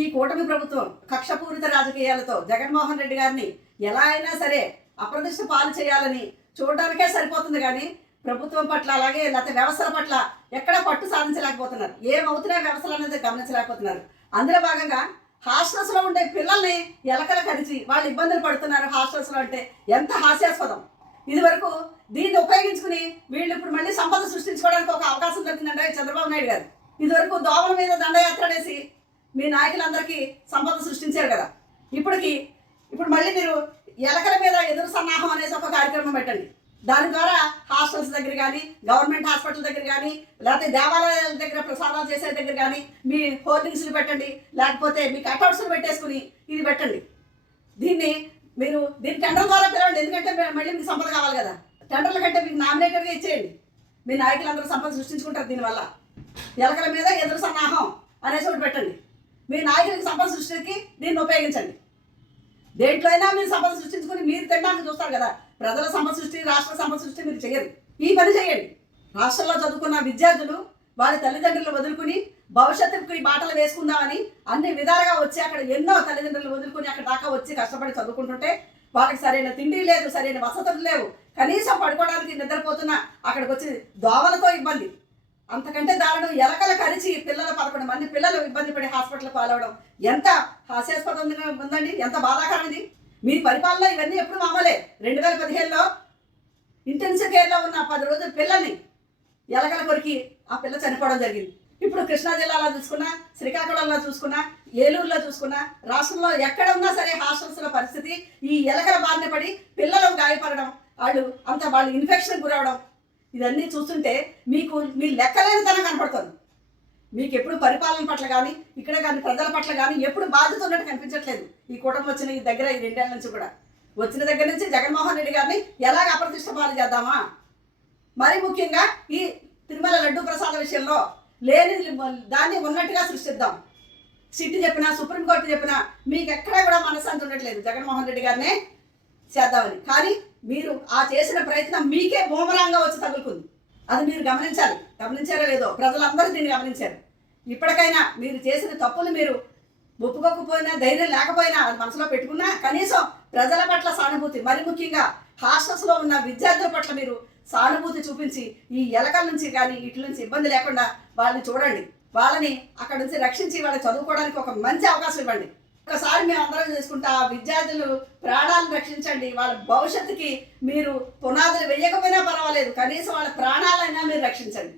ఈ కూటమి ప్రభుత్వం కక్షపూరిత రాజకీయాలతో జగన్మోహన్ రెడ్డి గారిని ఎలా అయినా సరే అప్రతిష్ట పాలు చేయాలని చూడడానికే సరిపోతుంది కానీ ప్రభుత్వం పట్ల అలాగే లేకపోతే వ్యవస్థల పట్ల ఎక్కడా పట్టు సాధించలేకపోతున్నారు. ఏమవుతున్నా వ్యవస్థలు అనేది గమనించలేకపోతున్నారు. అందులో భాగంగా హాస్టల్స్లో ఉండే పిల్లల్ని ఎలకల కరిచి వాళ్ళు ఇబ్బందులు పడుతున్నారు. హాస్టల్స్లో అంటే ఎంత హాస్యాస్పదం. ఇది వరకు దీన్ని ఉపయోగించుకుని వీళ్ళు ఇప్పుడు మళ్ళీ సంపద సృష్టించుకోవడానికి ఒక అవకాశం దొరికిందంటే చంద్రబాబు నాయుడు గారు ఇదివరకు దోమల మీద దండయాత్ర వేసి మీ నాయకులందరికీ సంపద సృష్టించారు కదా. ఇప్పుడు మళ్ళీ మీరు ఎలకల మీద ఎదురు సన్నాహం అనేసి ఒక కార్యక్రమం పెట్టండి. దాని ద్వారా హాస్టల్స్ దగ్గర కానీ గవర్నమెంట్ హాస్పిటల్ దగ్గర కానీ లేకపోతే దేవాలయాల దగ్గర ప్రసాదాలు చేసే దగ్గర కానీ మీ హోర్డింగ్స్లు పెట్టండి, లేకపోతే మీ కట్అవుట్స్లు పెట్టేసుకుని ఇది పెట్టండి. దీన్ని టెండర్ ద్వారా పిలవండి. ఎందుకంటే మళ్ళీ మీకు సంపద కావాలి కదా. టెండర్ల కంటే మీకు నామినేటెడ్గా ఇచ్చేయండి. మీ నాయకులందరూ సంపద సృష్టించుకుంటారు. దీనివల్ల ఎలకల మీద ఎదురు సన్నాహం అనేసి ఒకటి పెట్టండి. మీ నాయకులకి సంపద సృష్టికి దీన్ని ఉపయోగించండి. దేంట్లో అయినా మీరు సంపద సృష్టించుకుని మీరు తినడానికి చూస్తారు కదా. ప్రజల సంపద సృష్టి, రాష్ట్ర సంపద సృష్టి మీరు చేయరు. ఈ పని చేయండి. రాష్ట్రంలో చదువుకున్న విద్యార్థులు వాళ్ళ తల్లిదండ్రులు వదులుకుని భవిష్యత్తుకు ఈ బాటలు వేసుకుందామని అన్ని విధాలుగా వచ్చి అక్కడ ఎన్నో తల్లిదండ్రులు వదులుకుని అక్కడ దాకా వచ్చి కష్టపడి చదువుకుంటుంటే వాళ్ళకి సరైన తిండి లేదు, సరైన వసతులు లేవు, కనీసం పడుకోవడానికి నిద్రపోతున్నా అక్కడికి వచ్చి దోమలతో ఇబ్బంది. అంతకంటే దారుణం ఎలకల కరిచి 11 మంది పిల్లలు ఇబ్బంది పడి హాస్పిటల్కి పాలవడం ఎంత హాస్యాస్పదంగా ఉందండి. ఎంత బాధాకరం ఇది. మీ పరిపాలన ఇవన్నీ ఎప్పుడు మామూలే. 2015లో ఇంటెన్సివ్ కేర్లో ఉన్న 10 రోజుల పిల్లల్ని ఎలకల కొరికి ఆ పిల్ల చనిపోవడం జరిగింది. ఇప్పుడు కృష్ణా జిల్లాలో చూసుకున్నా, శ్రీకాకుళంలో చూసుకున్నా, ఏలూరులో చూసుకున్నా, రాష్ట్రంలో ఎక్కడ ఉన్నా సరే హాస్టల్స్లో పరిస్థితి ఈ ఎలకల బారిన పడి పిల్లలు గాయపడడం, వాళ్ళు ఇన్ఫెక్షన్ గురవడం, ఇవన్నీ చూస్తుంటే మీకు మీ లెక్కలేనితనం కనపడుతుంది. మీకు ఎప్పుడు పరిపాలన పట్ల కానీ ఇక్కడ కానీ ప్రజల పట్ల కానీ ఎప్పుడు బాధ్యత ఉన్నట్టు కనిపించట్లేదు. ఈ కూటమి వచ్చిన ఈ 2 ఏళ్ల నుంచి కూడా వచ్చిన దగ్గర నుంచి జగన్మోహన్ రెడ్డి గారిని ఎలాగ అప్రతిష్ట పాలు చేద్దామా, మరి ముఖ్యంగా ఈ తిరుమల లడ్డూ ప్రసాద విషయంలో లేని దాన్ని ఉన్నట్టుగా సృష్టిద్దాం. సిట్ చెప్పినా, సుప్రీంకోర్టు చెప్పినా మీకు ఎక్కడా కూడా మనశ్శాంతి ఉండట్లేదు జగన్మోహన్ రెడ్డి గారినే చేద్దామని. కానీ మీరు ఆ చేసిన ప్రయత్నం మీకే బూమరాంగా వచ్చి తగులుకుంది. అది మీరు గమనించారో లేదో ప్రజలందరూ దీన్ని గమనించారు. ఇప్పటికైనా మీరు చేసిన తప్పులు మీరు ఒప్పుకోకపోయినా, ధైర్యం లేకపోయినా, అది మనసులో పెట్టుకున్నా కనీసం ప్రజల పట్ల సానుభూతి, మరి ముఖ్యంగా హాస్టల్స్లో ఉన్న విద్యార్థుల పట్ల మీరు సానుభూతి చూపించి ఈ ఎలకల నుంచి కానీ ఇట్ల నుంచి ఇబ్బంది లేకుండా వాళ్ళని చూడండి. వాళ్ళని అక్కడ నుంచి రక్షించి వాళ్ళని చదువుకోవడానికి ఒక మంచి అవకాశం ఇవ్వండి. ఒకసారి మేము అందరం చేసుకుంటా విద్యార్థులు ప్రాణాలను రక్షించండి. వాళ్ళ భవిష్యత్తుకి మీరు పునాదులు వేయకపోయినా పర్వాలేదు, కనీసం వాళ్ళ ప్రాణాలైనా మీరు రక్షించండి.